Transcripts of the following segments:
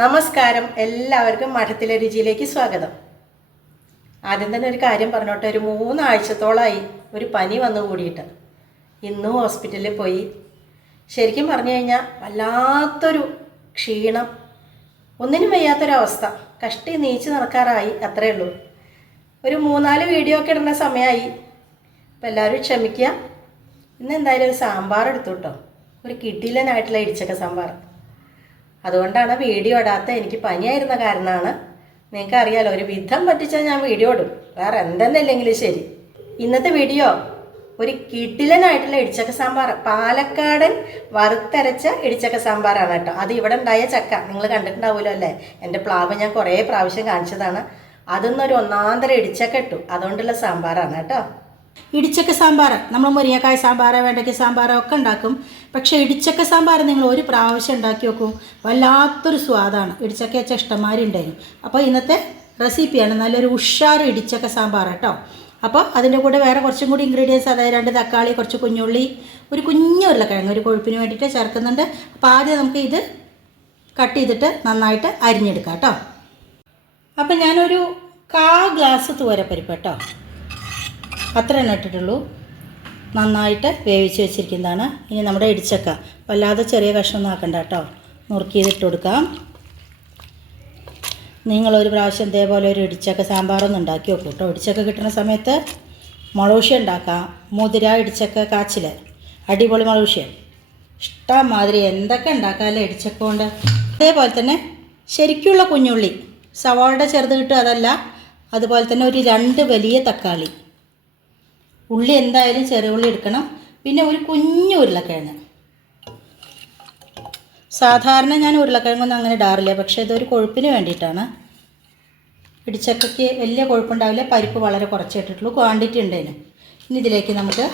നമസ്കാരം. എല്ലാവർക്കും മഠത്തിലെ രുചിയിലേക്ക് സ്വാഗതം. ആദ്യം തന്നെ ഒരു കാര്യം പറഞ്ഞോട്ടെ. ഒരു മൂന്നാഴ്ചത്തോളമായി ഒരു പനി വന്നു കൂടിയിട്ട്. ഇന്നും ഹോസ്പിറ്റലിൽ പോയി. ശരിക്കും പറഞ്ഞു കഴിഞ്ഞാൽ വല്ലാത്തൊരു ക്ഷീണം. ഒന്നിനും വയ്യാത്തൊരവസ്ഥ. കഷ്ടി നീച്ച് നടക്കാറായി അത്രേ ഉള്ളൂ. ഒരു മൂന്നാൽ വീഡിയോ ഒക്കെ ഇടുന്ന സമയമായി അപ്പം എല്ലാവരും ക്ഷമിക്കുക ഇന്ന് എന്തായാലും ഒരു സാമ്പാർ എടുത്തു കേട്ടോ. ഒരു കിടിലനായിട്ടുള്ള ഇടിച്ചക്ക സാമ്പാർ. അതുകൊണ്ടാണ് വീഡിയോ ഇടാത്ത എനിക്ക് പനിയായിരുന്ന കാരണമാണ്. നിങ്ങൾക്ക് അറിയാലോ ഒരു വിധം പറ്റിച്ചാൽ ഞാൻ വീഡിയോ ഇടും. വേറെ എന്തെന്നില്ലെങ്കിലും ശരി. ഇന്നത്തെ വീഡിയോ ഒരു കിടിലനായിട്ടുള്ള ഇടിച്ചക്ക സാമ്പാർ. പാലക്കാടൻ വറുത്തരച്ച ഇടിച്ചക്ക സാമ്പാറാണ് കേട്ടോ. അത് ഇവിടെ ഉണ്ടായ ചക്ക. നിങ്ങൾ കണ്ടിട്ടുണ്ടാവുമല്ലോ അല്ലേ? എന്റെ പ്ലാവ് ഞാൻ കുറേ പ്രാവശ്യം കാണിച്ചതാണ്. അതിന്നൊരു ഒന്നാന്തര ഇടിച്ചക്ക ഇട്ടു. അതുകൊണ്ടുള്ള സാമ്പാറാണ് കേട്ടോ. ഇടിച്ചക്ക സാമ്പാർ നമ്മൾ മുരിങ്ങക്കായ സാമ്പാർ വെണ്ടയ്ക്ക സാമ്പാർ ഒക്കെ ഉണ്ടാക്കും. പക്ഷേ ഇടിച്ചക്ക സാമ്പാർ നിങ്ങൾ ഒരു പ്രാവശ്യം ഉണ്ടാക്കി നോക്കൂ. വല്ലാത്തൊരു സ്വാദാണ്. ഇടിച്ചക്ക വെച്ച ഇഷ്ടംമാരുണ്ടായിരുന്നു. അപ്പോൾ ഇന്നത്തെ റെസിപ്പിയാണ് നല്ലൊരു ഉഷാർ ഇടിച്ചക്ക സാമ്പാർ കേട്ടോ. അപ്പോൾ അതിന്റെ കൂടെ വേറെ കുറച്ചും കൂടി ഇൻഗ്രീഡിയൻസ് അതായത് രണ്ട് തക്കാളി കുറച്ച് കുഞ്ഞുള്ളി ഒരു കുഞ്ഞു ഉരുളക്കിഴങ്ങ് ഒരു കൊഴുപ്പിന് വേണ്ടിയിട്ട് ചേർക്കുന്നുണ്ട്. അപ്പോൾ ആദ്യം നമുക്ക് ഇത് കട്ട് ചെയ്തിട്ട് നന്നായിട്ട് അരിഞ്ഞെടുക്കാം കേട്ടോ. അപ്പം ഞാനൊരു കാ ഗ്ലാസ് തുവരപ്പരിപ്പ് കേട്ടോ. അത്ര തന്നെ ഇട്ടിട്ടുള്ളൂ. നന്നായിട്ട് വേവിച്ച് വെച്ചിരിക്കുന്നതാണ്. ഇനി നമ്മുടെ ഇടിച്ചക്ക. വല്ലാതെ ചെറിയ കഷ്ണം ആക്കണ്ട കേട്ടോ. നുറുക്കിയതിട്ട് കൊടുക്കാം. നിങ്ങളൊരു പ്രാവശ്യം ഇതേപോലെ ഒരു ഇടിച്ചക്ക സാമ്പാറൊന്നും ഉണ്ടാക്കി നോക്കൂ കേട്ടോ. ഇടിച്ചക്ക കിട്ടുന്ന സമയത്ത് മുളകുഷ്യ ഉണ്ടാക്കാം. മുതിര ഇടിച്ചക്ക കാച്ചിൽ അടിപൊളി മുളകുഷ്യ ഇഷ്ടമാതിരി എന്തൊക്കെ ഉണ്ടാക്കാമല്ലേ ഇടിച്ചക്ക കൊണ്ട്. അതേപോലെ തന്നെ ശരിക്കുള്ള കുഞ്ഞുള്ളി. സവാളയുടെ ചെറുത് കിട്ടും അതല്ല. അതുപോലെ തന്നെ ഒരു രണ്ട് വലിയ തക്കാളി. ഉള്ളി എന്തായാലും ചെറിയ ഉള്ളി എടുക്കണം. പിന്നെ ഒരു കുഞ്ഞു ഉരുളക്കിഴങ്ങ്. സാധാരണ ഞാൻ ഉരുളക്കിഴങ്ങൊന്നും അങ്ങനെ ഇടാറില്ല പക്ഷേ ഇതൊരു കൊഴുപ്പിന് വേണ്ടിയിട്ടാണ്. ഇടിച്ചക്കയ്ക്ക് വലിയ കൊഴുപ്പുണ്ടാവില്ല പരിപ്പ് വളരെ കുറച്ച് ഇട്ടിട്ടുള്ളൂ ക്വാണ്ടിറ്റി ഉണ്ടേനും. ഇനി ഇതിലേക്ക് നമുക്ക്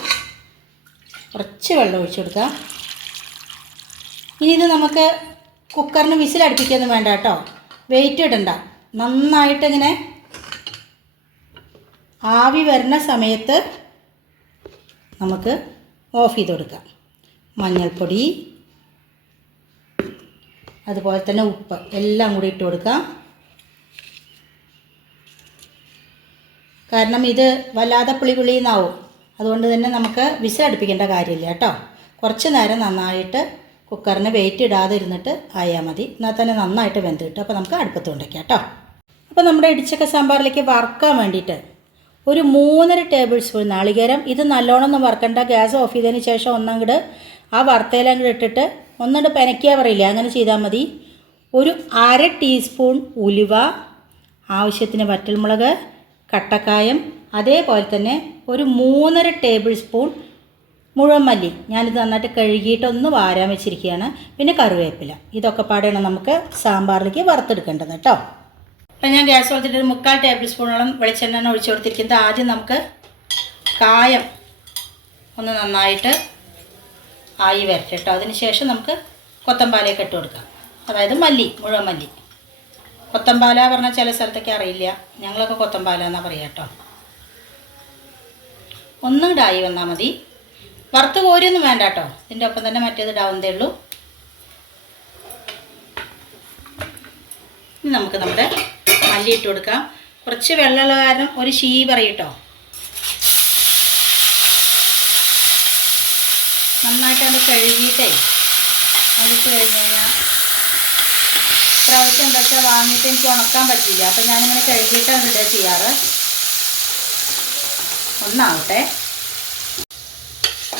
കുറച്ച് വെള്ളം ഒഴിച്ചു കൊടുക്കാം. ഇനി ഇത് നമുക്ക് കുക്കറിന് വിസിലടുപ്പിക്കൊന്നും വേണ്ട കേട്ടോ. വെയിറ്റ് ഇടണ്ട. നന്നായിട്ടിങ്ങനെ ആവി വരുന്ന സമയത്ത് നമുക്ക് ഓഫ് ചെയ്ത് കൊടുക്കാം. മഞ്ഞൾപ്പൊടി അതുപോലെ തന്നെ ഉപ്പ് എല്ലാം കൂടി ഇട്ട് കൊടുക്കാം. കാരണം ഇത് വല്ലാതെ പുളി പുളിയെന്നാവും അതുകൊണ്ട് തന്നെ നമുക്ക് വിസ അടുപ്പിക്കേണ്ട കാര്യമില്ല കേട്ടോ. കുറച്ച് നേരം നന്നായിട്ട് കുക്കറിന് വെയിറ്റ് ഇടാതെ ഇരുന്നിട്ട് ആയാൽ മതി. എന്നാൽ തന്നെ നന്നായിട്ട് വെന്ത് കിട്ടും. അപ്പോൾ നമുക്ക് അടുപ്പത്ത് കൊണ്ടേക്കാം കേട്ടോ. അപ്പോൾ നമ്മുടെ ഇടിച്ചക്ക സാമ്പാറിലേക്ക് വറുക്കാൻ വേണ്ടിയിട്ട് ഒരു മൂന്നര ടേബിൾ സ്പൂൺ നാളികേരം ഇത് നല്ലോണം ഒന്ന് വറുക്കണ്ട. ഗ്യാസ് ഓഫ് ചെയ്തതിന് ശേഷം ഒന്നങ്ങട് ആ വറുത്തയിലും കൂടെ ഇട്ടിട്ട് ഒന്നുകൊണ്ട് പെനക്കിയാൽ പറയില്ല? അങ്ങനെ ചെയ്താൽ മതി. ഒരു അര ടീസ്പൂൺ ഉലുവ ആവശ്യത്തിന് വറ്റൽമുളക് കട്ടക്കായം അതേപോലെ തന്നെ ഒരു മൂന്നര ടേബിൾ സ്പൂൺ മുഴുവൻ മല്ലി. ഞാനിത് നന്നായിട്ട് കഴുകിയിട്ട് ഒന്ന് വാരാൻ വെച്ചിരിക്കുകയാണ്. പിന്നെ കറിവേപ്പില. ഇതൊക്കെ പാടെയാണ് നമുക്ക് സാമ്പാറിലേക്ക് വറുത്തെടുക്കേണ്ടത് കേട്ടോ. അപ്പം ഞാൻ ഗ്യാസ് വളർത്തിട്ട് ഒരു മുക്കാൽ ടേബിൾ സ്പൂണോളം വെളിച്ചെണ്ണ ഒഴിച്ചു കൊടുത്തിരിക്കുന്നത് ആദ്യം നമുക്ക് കായം ഒന്ന് നന്നായിട്ട് ആയി വരട്ടെ കേട്ടോ. അതിന് ശേഷം നമുക്ക് കൊത്തമ്പാലയൊക്കെ ഇട്ട് കൊടുക്കാം. അതായത് മല്ലി മുഴുവൻ മല്ലി. കൊത്തമ്പാല പറഞ്ഞാൽ ചില സ്ഥലത്തൊക്കെ അറിയില്ല. ഞങ്ങളൊക്കെ കൊത്തമ്പാല എന്നാണ് പറയുക കേട്ടോ. ഒന്നും ഇടായി വന്നാൽ മതി. വറുത്ത് കോരിയൊന്നും വേണ്ട കേട്ടോ. ഇതിന്റെ ഒപ്പം തന്നെ മറ്റേത് ഇടാവുന്നതേ ഉള്ളൂ. നമുക്ക് നമ്മുടെ മല്ലി ഇട്ട് കൊടുക്കാം. കുറച്ച് വെള്ളമുള്ള കാരണം ഒരു ശീ പറയട്ടോ. നന്നായിട്ട് അത് കഴുകിയിട്ടേ. ഒഴിച്ച് കഴിഞ്ഞ് കഴിഞ്ഞാൽ പ്രാവശ്യം എന്താ വാങ്ങിയിട്ട് എനിക്ക് ഉണക്കാൻ പറ്റില്ല അപ്പം ഞാനിങ്ങനെ കഴുകിയിട്ടാണ് ഇടുക ചെയ്യാറ്. ഒന്നാവട്ടെ.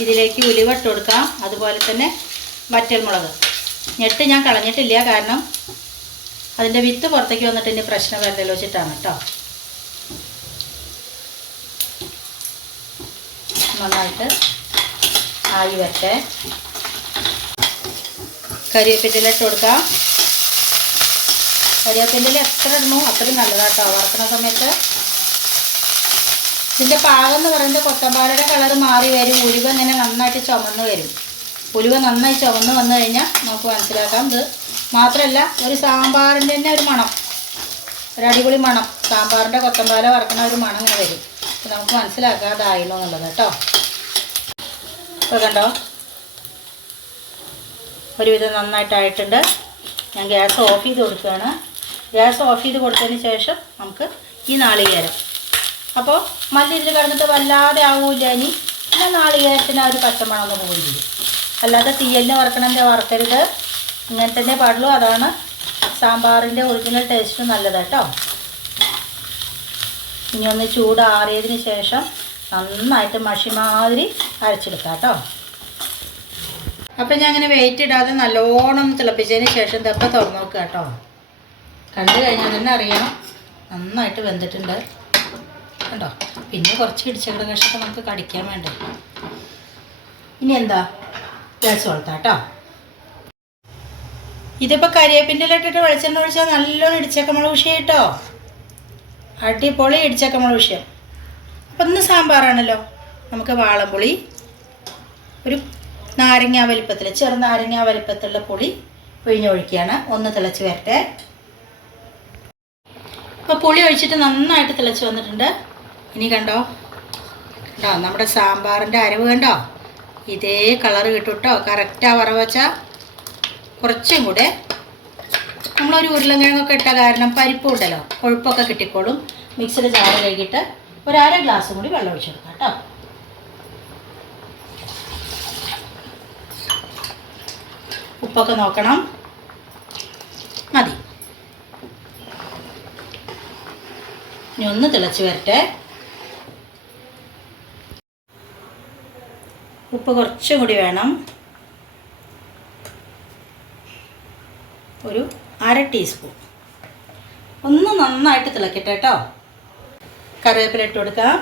ഇതിലേക്ക് ഉലുവ ഇട്ട് കൊടുക്കാം. അതുപോലെ തന്നെ വറ്റൽമുളക്. ഞെട്ട് ഞാൻ കളഞ്ഞിട്ടില്ല. കാരണം അതിന്റെ വിത്ത് പുറത്തേക്ക് വന്നിട്ട് ഇനി പ്രശ്നം വരണ്ടല്ലോ വെച്ചിട്ടാണ് കേട്ടോ. നന്നായിട്ട് ആയി വരട്ടെ. കരിവേപ്പിന്റെ ഇട്ട് കൊടുക്കാം. കരിവേപ്പിന്റെ എത്ര ഇടണോ അത്രയും നല്ലതാട്ടോ വറുക്കുന്ന സമയത്ത്. ഇതിന്റെ പാകം എന്ന് പറയുന്നത് കൊത്തമ്പാലയുടെ കളർ മാറി വരും ഉലുവ ഇങ്ങനെ നന്നായിട്ട് ചുമന്ന് വരും. ഉലുവ നന്നായി ചുമന്ന് വന്നു കഴിഞ്ഞാൽ നമുക്ക് മനസ്സിലാക്കാം ഇത് മാത്രമല്ല ഒരു സാമ്പാറിന്റെ തന്നെ ഒരു മണം. ഒരു അടിപൊളി മണം. സാമ്പാറിന്റെ കൊത്തമ്പാല വറക്കുന്ന ഒരു മണം ഇങ്ങനെ വരും. അപ്പോൾ നമുക്ക് മനസ്സിലാക്കാം അതായിരുന്നു എന്നുള്ളത് കേട്ടോ. ഇപ്പോൾ കണ്ടോ? ഒരുവിധം നന്നായിട്ടായിട്ടുണ്ട്. ഞാൻ ഗ്യാസ് ഓഫ് ചെയ്ത് കൊടുക്കുകയാണ്. ഗ്യാസ് ഓഫ് ചെയ്ത് കൊടുത്തതിന് ശേഷം നമുക്ക് ഈ നാളികേരം. അപ്പോൾ മല്ലി ഇതിൽ കിടന്നിട്ട് വല്ലാതെ ആവില്ല ഇനി. പിന്നെ നാളികേരത്തിന് ആ ഒരു പച്ചമണം ഒന്ന് കൂടി അല്ലാതെ തീയലിന് വറക്കണമെങ്കിൽ വറുക്കരുത്. ഇങ്ങനെ തന്നെ പാടുള്ളൂ. അതാണ് സാമ്പാറിന്റെ ഒറിജിനൽ ടേസ്റ്റ് നല്ലത് കേട്ടോ. ഇനി ഒന്ന് ചൂടാറിയതിന് ശേഷം നന്നായിട്ട് മഷിമാതിരി അരച്ചെടുക്കാം കേട്ടോ. അപ്പം ഞാൻ അങ്ങനെ വെയിറ്റ് ഇടാതെ നല്ലോണം തിളപ്പിച്ചതിന് ശേഷം ദപ്പ തുറന്നു നോക്കുക കേട്ടോ. കണ്ടു കഴിഞ്ഞാൽ തന്നെ അറിയാം നന്നായിട്ട് വെന്തിട്ടുണ്ട്. കണ്ടോ? പിന്നെ കുറച്ച് ഇടിച്ചകട കഷൊക്കെ നമുക്ക് കടിക്കാൻ വേണ്ടേ. ഇനി എന്താ? ഗ്യാസ് വളർത്താം കേട്ടോ. ഇതിപ്പോൾ കരിയേപ്പിന്റെ ഇട്ടിട്ട് വെളിച്ചെണ്ണ ഒഴിച്ചാൽ നല്ലോണം ഇടിച്ചക്ക മുളക് വിഷയം കേട്ടോ. അടിപൊളി ഇടിച്ചക്ക മുളക് വിഷയം. അപ്പം ഇന്ന് സാമ്പാറാണല്ലോ. നമുക്ക് വാളംപുളി ഒരു നാരങ്ങ വലിപ്പത്തിൽ ചെറുനാരങ്ങ വലിപ്പത്തിലുള്ള പുളി പിഴിഞ്ഞൊഴിക്കുകയാണ്. ഒന്ന് തിളച്ച് വരട്ടെ. അപ്പോൾ പുളി ഒഴിച്ചിട്ട് നന്നായിട്ട് തിളച്ച് വന്നിട്ടുണ്ട്. ഇനി കണ്ടോ? കണ്ടോ? നമ്മുടെ സാമ്പാറിന്റെ അരവ് കണ്ടോ? ഇതേ കളറ് കിട്ടും കേട്ടോ കറക്റ്റ് ആ വെച്ചാൽ കുറച്ചും കൂടെ നമ്മളൊരു ഉരുളങ്കിഴങ്ങൊക്കെ ഇട്ട കാരണം പരിപ്പും ഉണ്ടല്ലോ കൊഴുപ്പൊക്കെ കിട്ടിക്കോളും. മിക്സിയുടെ ജാറ് കഴുകിയിട്ട് ഒരു അര ഗ്ലാസ്സും കൂടി വെള്ളം ഒഴിച്ചെടുക്കാം കേട്ടോ. ഉപ്പൊക്കെ നോക്കണം. മതി. ഇനി ഒന്ന് തിളച്ച് വരട്ടെ. ഉപ്പ് കുറച്ചും കൂടി വേണം. ഒരു അര ടീസ്പൂൺ ഒന്ന് നന്നായിട്ട് തിളക്കട്ടെ കേട്ടോ കറിവേപ്പില ഇട്ട് കൊടുക്കാം.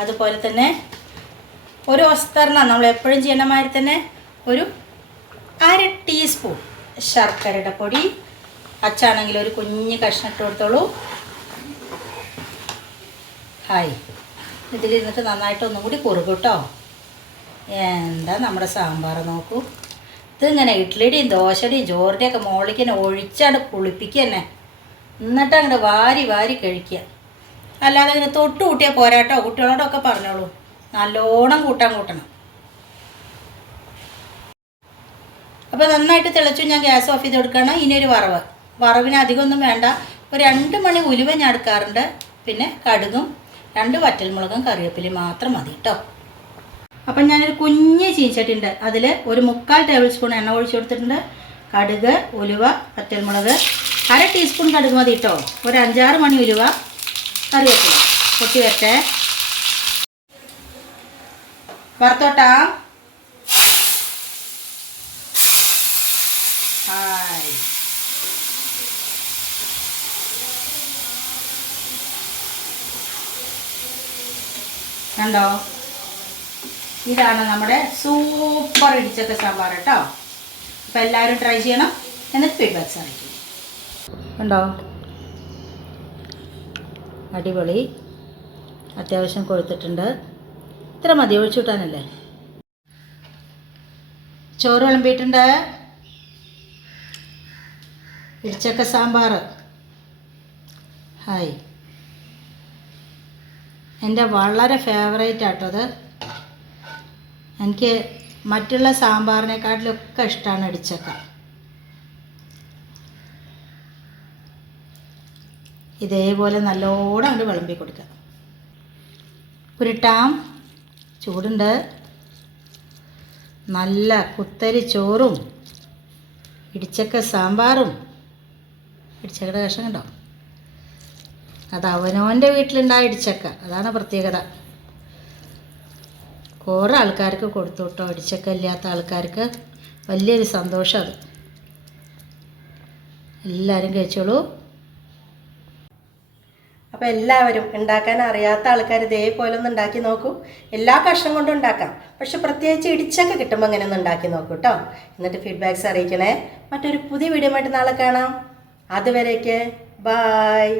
അതുപോലെ തന്നെ ഒരു ഒസ്തറിന നമ്മൾ എപ്പോഴും ചെയ്യുന്ന മാതിരി തന്നെ ഒരു അര ടീസ്പൂൺ ശർക്കരയുടെ പൊടി. അച്ചാണെങ്കിൽ ഒരു കുഞ്ഞ് കഷ്ണം ഇട്ട് കൊടുത്തോളൂ. ഹായ്. ഇതിലിരുന്നിട്ട് നന്നായിട്ട് ഒന്നും കൂടി എന്താ നമ്മുടെ സാമ്പാർ നോക്കൂ. ഇതിങ്ങനെ ഇഡ്ഡലിയുടെയും ദോശയുടെയും ചോറിന്റെയും ഒക്കെ മുകളിലേക്ക് തന്നെ ഒഴിച്ചാണ്ട് കുളിപ്പിക്കുക തന്നെ. എന്നിട്ട് അങ്ങോട്ട് വാരി വാരി കഴിക്കുക. അല്ലാതെ ഇങ്ങനെ തൊട്ട് കൂട്ടിയാൽ പോരാട്ടോ കുട്ടികളോടൊക്കെ പറഞ്ഞോളൂ. നല്ലോണം കൂട്ടാൻ കൂട്ടണം. അപ്പോൾ നന്നായിട്ട് തിളച്ചു ഞാൻ ഗ്യാസ് ഓഫ് ചെയ്ത് കൊടുക്കുകയാണ്. ഇനി ഒരു വറവ്. വറവിന് അധികമൊന്നും വേണ്ട. ഒരു രണ്ട് മണി ഉലുവ ഞാൻ എടുക്കാറുണ്ട്. പിന്നെ കടുകും രണ്ട് വറ്റൽമുളകും കറിവേപ്പിലയും മാത്രം മതി കേട്ടോ അപ്പം ഞാനൊരു കുഞ്ഞ് ചീച്ചട്ടിയുണ്ട് അതിൽ ഒരു മുക്കാൽ ടേബിൾ സ്പൂൺ എണ്ണ ഒഴിച്ചു കൊടുത്തിട്ടുണ്ട്. കടുക് ഉലുവ പച്ചമുളക് അര ടീസ്പൂൺ കടുക് മതി കേട്ടോ. ഒരു അഞ്ചാറ് മണി ഉലുവ കറിവേപ്പില. പൊട്ടി വരട്ടെ. വറുത്തോട്ടാ. കണ്ടോ? ഇതാണ് നമ്മുടെ സൂപ്പർ ഇടിച്ചക്ക സാമ്പാർ കേട്ടോ. അപ്പോൾ എല്ലാവരും ട്രൈ ചെയ്യണം. എന്നിട്ട് ഫീഡ്ബാക്ക് സാധിക്കും ഉണ്ടോ അടിപൊളി. അത്യാവശ്യം കൊഴുത്തിട്ടുണ്ട് ഇത്ര മതി ഒഴിച്ചു വിട്ടാനല്ലേ ചോറ് വിളമ്പിയിട്ടുണ്ട്. ഇടിച്ചക്ക സാമ്പാർ. ഹായ്. എന്റെ വളരെ ഫേവറേറ്റ് ആട്ടോ അത്. എനിക്ക് മറ്റുള്ള സാമ്പാറിനെക്കാട്ടിലൊക്കെ ഇഷ്ടമാണ് ഇടിച്ചക്ക. ഇതേപോലെ നല്ലോണം അങ്ങോട്ട് വിളമ്പി കൊടുക്കുക പുരട്ടാം ചൂടുണ്ട്. നല്ല കുത്തരി ചോറും ഇടിച്ചക്ക സാമ്പാറും. ഇടിച്ചക്കയുടെ കഷ്ണം കണ്ടോ? അത് അവനവന്റെ വീട്ടിലുണ്ടായ ഇടിച്ചക്ക. അതാണ് പ്രത്യേകത. കുറേ ആൾക്കാർക്ക് കൊടുത്തു കേട്ടോ അടിച്ചൊക്കെ ഇല്ലാത്ത ആൾക്കാർക്ക് വലിയൊരു സന്തോഷം അത്. എല്ലാവരും കഴിച്ചോളൂ. അപ്പോൾ എല്ലാവരും ഉണ്ടാക്കാൻ അറിയാത്ത ആൾക്കാർ ഇതേപോലെ ഒന്ന് ഉണ്ടാക്കി നോക്കൂ. എല്ലാ കഷ്ണം കൊണ്ടും ഉണ്ടാക്കാം. പക്ഷെ പ്രത്യേകിച്ച് ഇടിച്ചൊക്കെ കിട്ടുമ്പോൾ അങ്ങനെ ഒന്ന് ഉണ്ടാക്കി നോക്കൂ കേട്ടോ എന്നിട്ട് ഫീഡ്ബാക്ക്സ് അറിയിക്കണേ. മറ്റൊരു പുതിയ വീഡിയോ ആയിട്ട് നാളെ കാണാം. അതുവരേക്ക് ബായ്